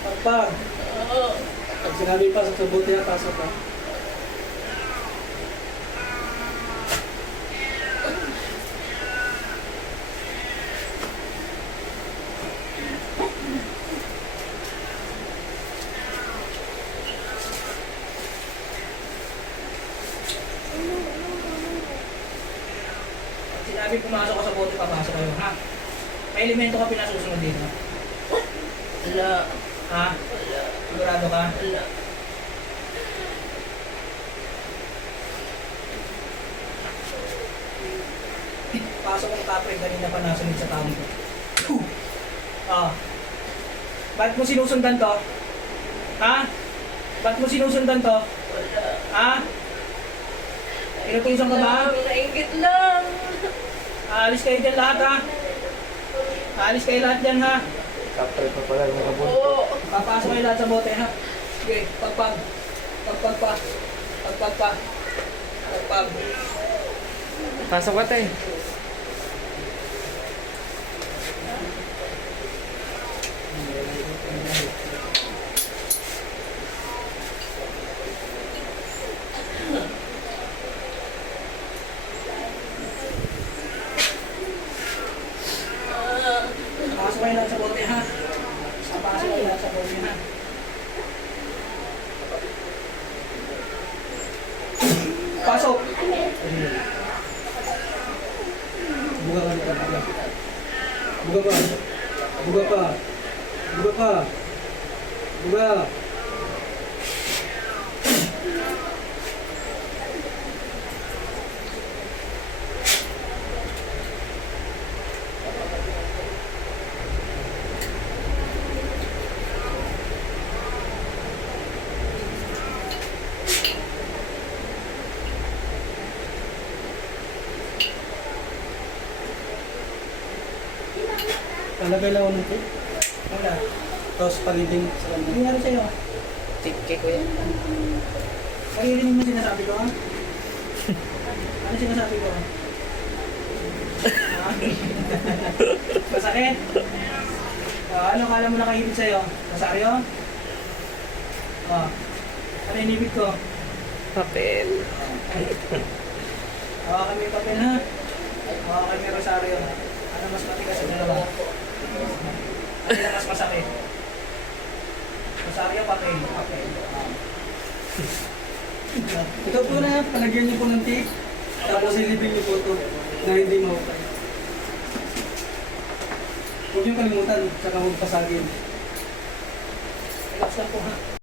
Pagpag. Pag sinabi pasok sa buti na, pasok ka. Pag sinabi pumasok ka sa bote, papasok kayo, ha? May elemento ka pinasusunod dito. Wala. Ha? Wala. Sigurado ka? Wala. Pasok ang kapre, kanina pa nasunod sa tao ko. Ah. Ba't mo sinusundan to? Ha? Ba't mo sinusundan to? Wala. Ha? Inutusan ka ba? Nainggit lang. Aalis kayo dyan lahat, ha? Aalis kayo lahat dyan, ha? Kapre pa pala yung mga bote. Oo. Papasok kayo lahat sa bote, ha? Sige, pagpag. Pagpag pa. Pagpag pa. Pagpag. Pasok ka tayo. Papasok kayo lahat sa bote, ha? Papasok kayo lahat sa bote, ha? Pasok! Buga ka dito, buga. Buga pa. Buga pa. Buga pa. Buga. Talagay lang ako nito. Wala. Tapos palibing sa Ano kanya. nangyari sa'yo? Tike ko yan. Naririnig mo sinasabi ko, ha? Ano sinasabi ko? Ha? Masakit? Ano kala mo nakahibig sa'yo? Masaryo? Ano inibig ko? Papel. Hawakan mo yung papel, ha? Hawakan mo yung rosaryo. Ano mas matigas sa dalawa? Ano yung mas masakit? Rosaryo, papel. Papel. Ito po na, palagyan niyo po ng tick. Tapos ilibing niyo po ito na hindi mahukay. Huwag niyo kalimutan, saka huwag pasagin. Relax lang po, ha?